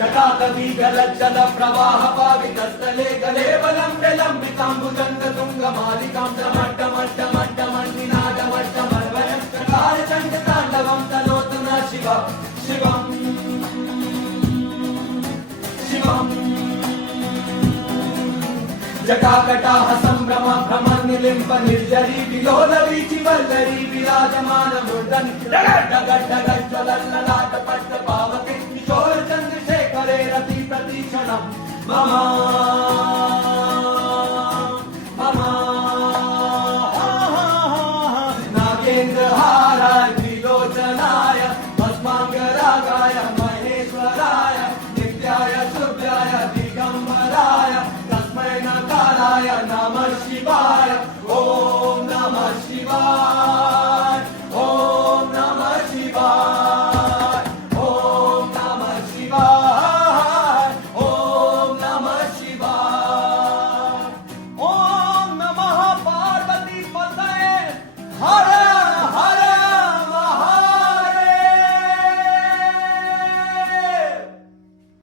जटाकवी गलज्जल प्रवाह पावितस्थले गलेवलं विलम्बिताम्बुजङ्ग तुङ्गमालिकां चमट्टमट्टमट्टमन्निनादमट्टमर्वयश्चकार चण्डताण्डवं तनोतु न शिव शिवम् शिवम् जटाकटाह सम्भ्रम भ्रमन्निलिम्ब निर्जरी विलोलवीचि वल्लरी विराजमान मूर्धनि डगड्डगज्ज्वलल्ललाट पट्ट पावके किशोर चन्द्रशेखरे रति प्रतीक्षणम् मम